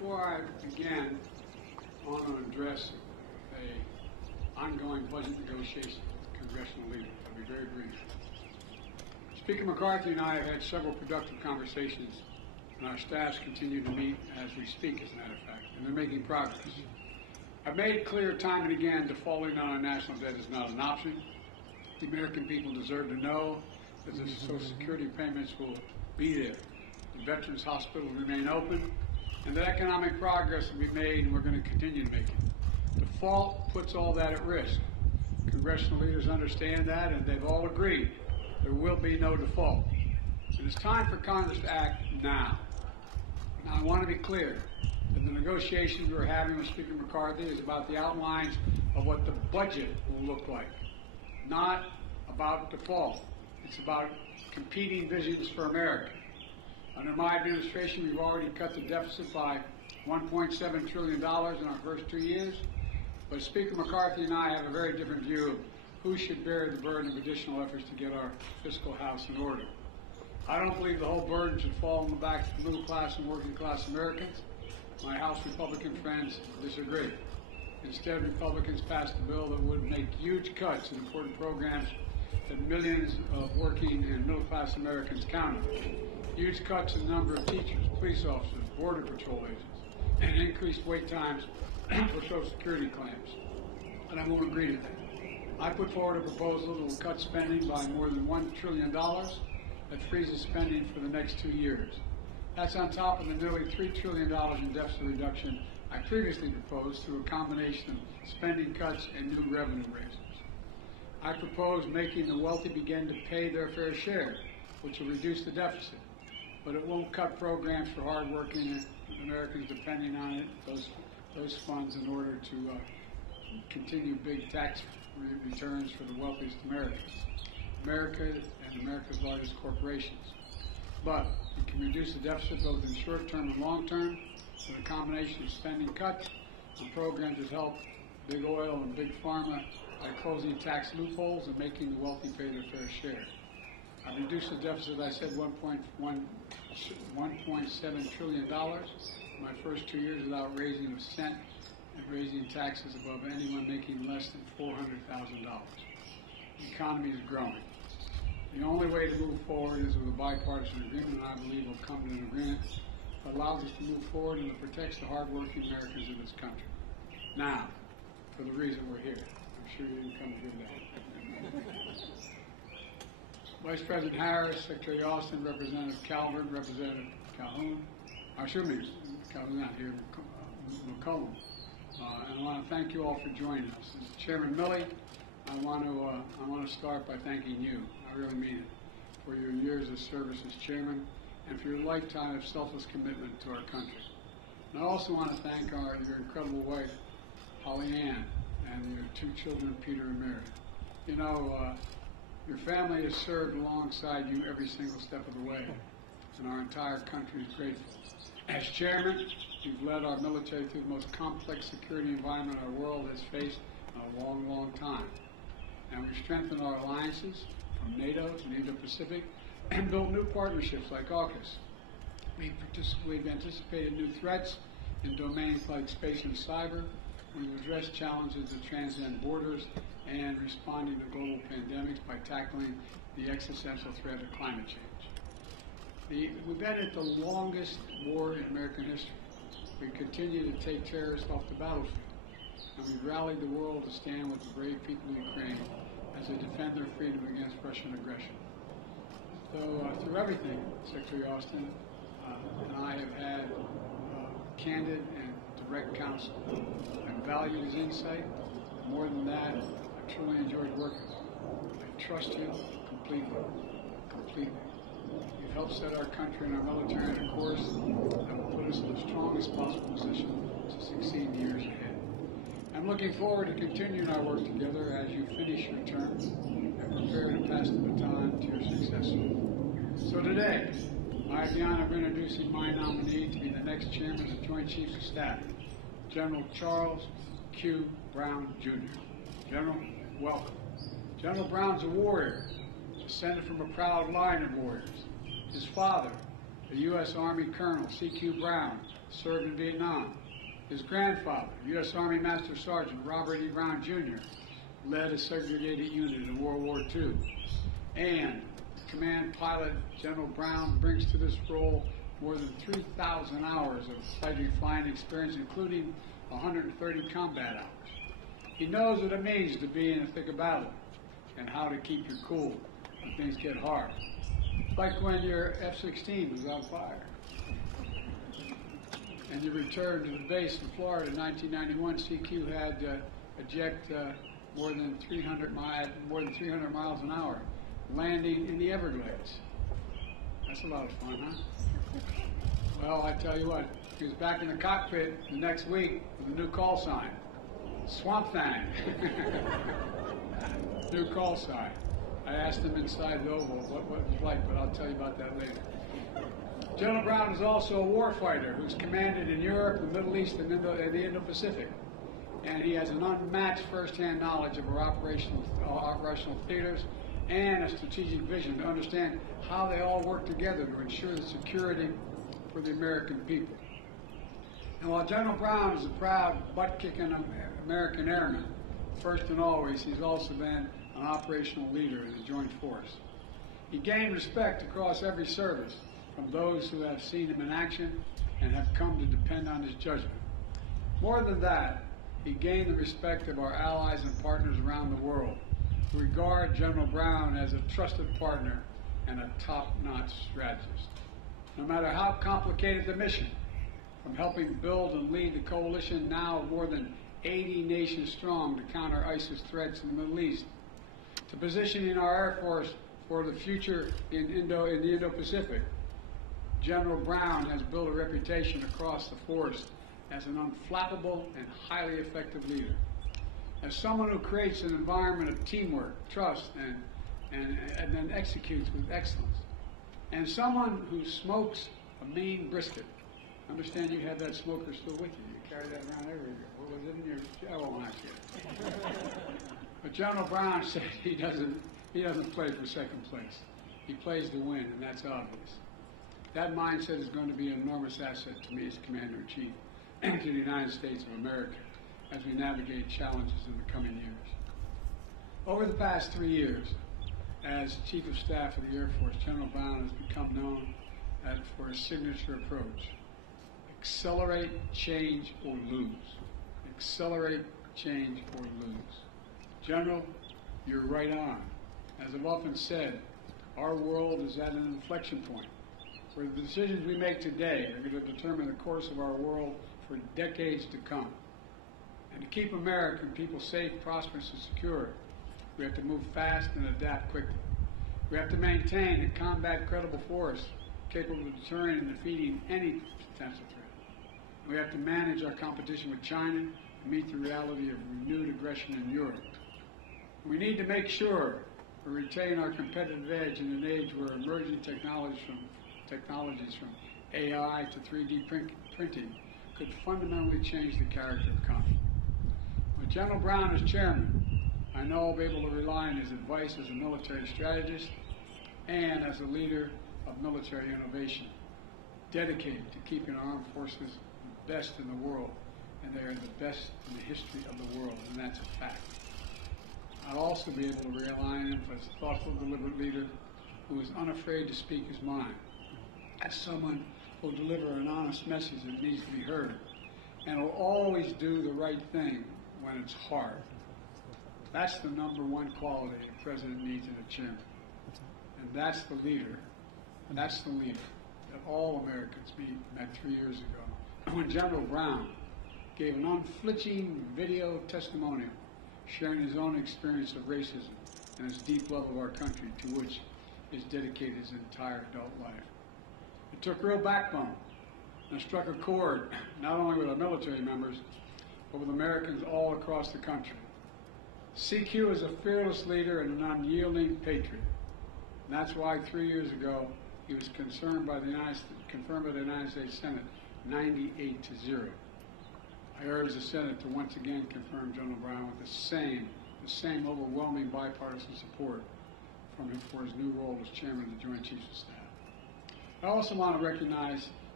Before I begin, I want to address an ongoing budget negotiation with congressional leaders. I'll be very brief. Speaker McCarthy and I have had several productive conversations, and our staffs continue to meet as we speak, as a matter of fact, and they're making progress. I've made it clear time and again defaulting on our national debt is not an option. The American people deserve to know that the Social Security payments will be there. The Veterans Hospital will remain open, and that economic progress will be made, and we're going to continue to make it. Default puts all that at risk. Congressional leaders understand that, and they've all agreed there will be no default. It is time for Congress to act now. Now, I want to be clear that the negotiations we're having with Speaker McCarthy is about the outlines of what the budget will look like, not about default. It's about competing visions for America. Under my administration, we've already cut the deficit by $1.7 trillion in our first 2 years, but Speaker McCarthy and I have a very different view of who should bear the burden of additional efforts to get our fiscal house in order. I don't believe the whole burden should fall on the backs of middle class and working class Americans. My House Republican friends disagree. Instead, Republicans passed a bill that would make huge cuts in important programs that millions of working and middle class Americans count on. Huge cuts in the number of teachers, police officers, border patrol agents, and increased wait times for Social Security claims. And I won't agree to that. I put forward a proposal that will cut spending by more than $1 trillion that freezes spending for the next 2 years. That's on top of the nearly $3 trillion in deficit reduction I previously proposed through a combination of spending cuts and new revenue raises. I propose making the wealthy begin to pay their fair share, which will reduce the deficit, but it won't cut programs for hardworking Americans depending on it, those funds, in order to continue big tax returns for the wealthiest Americans, America and America's largest corporations. But it can reduce the deficit both in short term and long term with a combination of spending cuts on programs that help big oil and big pharma by closing tax loopholes and making the wealthy pay their fair share. I've reduced the deficit, I said, $1.7 trillion in my first 2 years without raising a cent and raising taxes above anyone making less than $400,000. The economy is growing. The only way to move forward is with a bipartisan agreement, and I believe we'll come to an agreement that allows us to move forward and that protects the hardworking Americans of this country. Now, for the reason we're here. I'm sure you didn't come to hear that. Vice President Harris, Secretary Austin, Representative Calvert, Representative Calhoun, Calhoun's not here, McCollum. And I want to thank you all for joining us. As Chairman Milley, I want to start by thanking you. I really mean it, for your years of service as chairman and for your lifetime of selfless commitment to our country. And I also want to thank your incredible wife, Holly Ann, and your 2 children, Peter and Mary. You know, your family has served alongside you every single step of the way, and our entire country is grateful. As chairman, you've led our military through the most complex security environment our world has faced in a long, long time. And we've strengthened our alliances from NATO to the Indo-Pacific and built new partnerships like AUKUS. We've anticipated new threats in domains like space and cyber. We've addressed challenges that transcend borders and responding to global pandemics by tackling the existential threat of climate change. We've been at the longest war in American history. We continue to take terrorists off the battlefield, and we've rallied the world to stand with the brave people of Ukraine as they defend their freedom against Russian aggression. So through everything, Secretary Austin and I have had candid and direct counsel. I value his insight. More than that, I truly enjoyed working with you. I trust you completely. You've helped set our country and our military on a course that will put us in the strongest possible position to succeed in the years ahead. I'm looking forward to continuing our work together as you finish your term and prepare to pass the baton to your successor. So today, I have the honor of introducing my nominee to be the next chairman of the Joint Chiefs of Staff, General Charles Q. Brown, Jr. General, welcome. General Brown's a warrior, descended from a proud line of warriors. His father, the U.S. Army Colonel C.Q. Brown, served in Vietnam. His grandfather, U.S. Army Master Sergeant Robert E. Brown, Jr., led a segregated unit in World War II. And command pilot General Brown brings to this role more than 3,000 hours of flying experience, including 130 combat hours. He knows what it means to be in the thick of battle and how to keep your cool when things get hard. Like when your F-16 was on fire and you returned to the base in Florida in 1991. CQ had to eject more than 300 miles an hour, landing in the Everglades. That's a lot of fun, huh? Well, I tell you what, he was back in the cockpit the next week with a new call sign, Swamp Thing. New call sign. I asked him inside the Oval what it was like, but I'll tell you about that later. General Brown is also a warfighter who's commanded in Europe, the Middle East, and the Indo-Pacific. And he has an unmatched first-hand knowledge of our operational theaters and a strategic vision to understand how they all work together to ensure the security for the American people. And while General Brown is a proud, butt-kicking American airman, first and always, he's also been an operational leader in the Joint Force. He gained respect across every service from those who have seen him in action and have come to depend on his judgment. More than that, he gained the respect of our allies and partners around the world, who regard General Brown as a trusted partner and a top-notch strategist. No matter how complicated the mission, from helping build and lead the coalition now of more than 80 nations strong to counter ISIS threats in the Middle East, to positioning our Air Force for the future in the Indo-Pacific, General Brown has built a reputation across the force as an unflappable and highly effective leader. As someone who creates an environment of teamwork, trust, and then executes with excellence. And someone who smokes a mean brisket. Understand you have that smoker still with you. You carry that around everywhere. What was it in your? I won't ask you. But General Brown said he doesn't play for second place. He plays to win, and that's obvious. That mindset is going to be an enormous asset to me as Commander-in-Chief and to the United States of America as we navigate challenges in the coming years. Over the past 3 years, as Chief of Staff of the Air Force, General Brown has become known for his signature approach: accelerate, change, or lose. Accelerate, change, or lose. General, you're right on. As I've often said, our world is at an inflection point where the decisions we make today are going to determine the course of our world for decades to come. And to keep American people safe, prosperous, and secure, we have to move fast and adapt quickly. We have to maintain and combat credible force capable of deterring and defeating any potential threat. We have to manage our competition with China and meet the reality of renewed aggression in Europe. We need to make sure we retain our competitive edge in an age where emerging technologies from AI to 3D printing could fundamentally change the character of conflict. With General Brown as chairman, I know I'll be able to rely on his advice as a military strategist and as a leader of military innovation, dedicated to keeping our armed forces the best in the world, and they are the best in the history of the world, and that's a fact. I'll also be able to rely on him as a thoughtful, deliberate leader who is unafraid to speak his mind, as someone who will deliver an honest message that needs to be heard, and will always do the right thing when it's hard. That's the number one quality a president needs in a chairman. And that's the leader that all Americans met 3 years ago, when General Brown gave an unflinching video testimonial sharing his own experience of racism and his deep love of our country, to which he's dedicated his entire adult life. It took real backbone and struck a chord not only with our military members, but with Americans all across the country. CQ is a fearless leader and an unyielding patriot. And that's why 3 years ago he was confirmed by the United States Senate 98-0. I urge the Senate to once again confirm General Brown with the same overwhelming bipartisan support from him for his new role as Chairman of the Joint Chiefs of Staff. I also want to recognize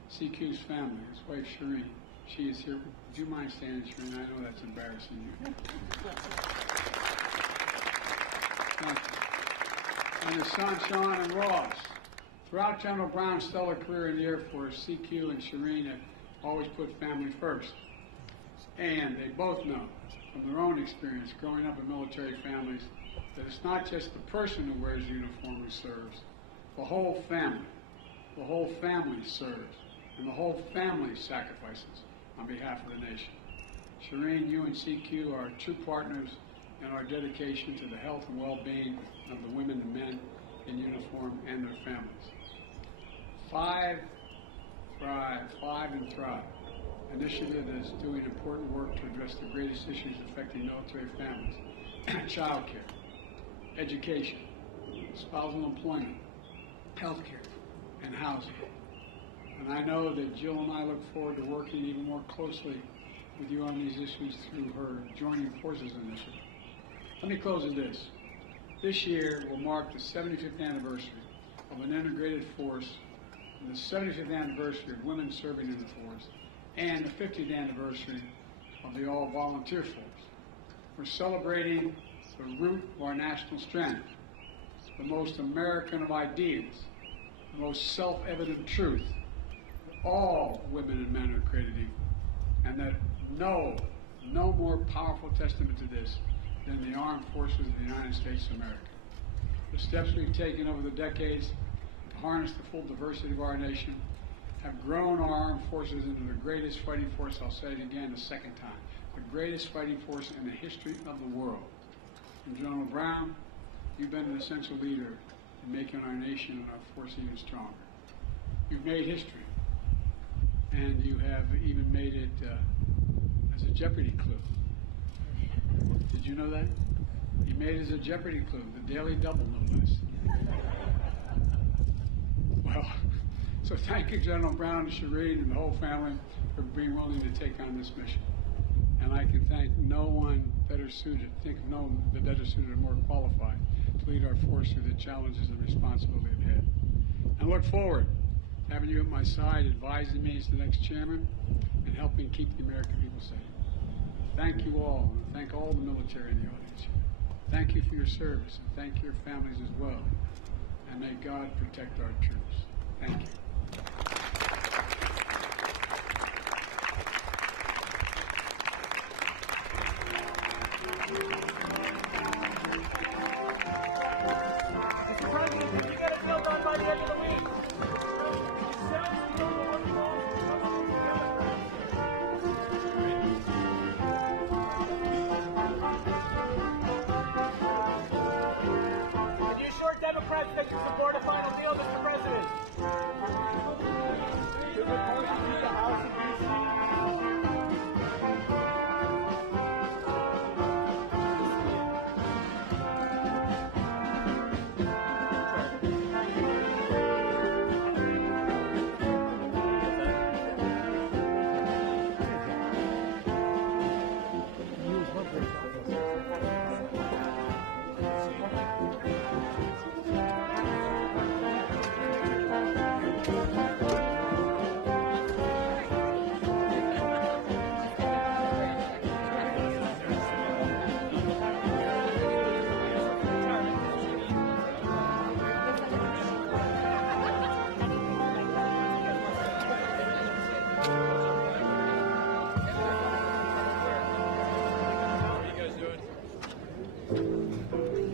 CQ's family, his wife Shireen. She is here. Would you mind standing, Shireen? I know that's embarrassing you. And his son, Sean and Ross. Throughout General Brown's stellar career in the Air Force, CQ and Shireen have always put family first. And they both know from their own experience growing up in military families that it's not just the person who wears the uniform who serves. The whole family serves, and the whole family sacrifices on behalf of the nation. Shireen, you and CQ are true partners in our dedication to the health and well-being of the women and men in uniform and their families. Five and Thrive initiative is doing important work to address the greatest issues affecting military families: child care, education, spousal employment, health care, and housing. And I know that Jill and I look forward to working even more closely with you on these issues through her Joining Forces initiative. Let me close with this. This year will mark the 75th anniversary of an integrated force, and the 75th anniversary of women serving in the force, and the 50th anniversary of the all-volunteer force. We're celebrating the root of our national strength, the most American of ideas, the most self-evident truth that all women and men are created equal, and that no more powerful testament to this than the armed forces of the United States of America. The steps we've taken over the decades to harness the full diversity of our nation have grown our armed forces into the greatest fighting force, I'll say it again a second time, the greatest fighting force in the history of the world. And General Brown, you've been an essential leader in making our nation and our force even stronger. You've made history, and you have even made it as a Jeopardy clue. Did you know that? You made it as a Jeopardy clue, the Daily Double, no less. Well, so thank you, General Brown and Shireen and the whole family for being willing to take on this mission. And I can thank no one better suited, think of no one better suited or more qualified to lead our force through the challenges and responsibility ahead. And look forward to having you at my side, advising me as the next chairman and helping keep the American people safe. Thank you all, and thank all the military in the audience here. Thank you for your service, and thank your families as well. And may God protect our troops. Thank you. Mr. President, can you get a bill done by the end of the week? Can you assure Democrats that you support a final deal, Mr. President? Should the portion be the House of DC?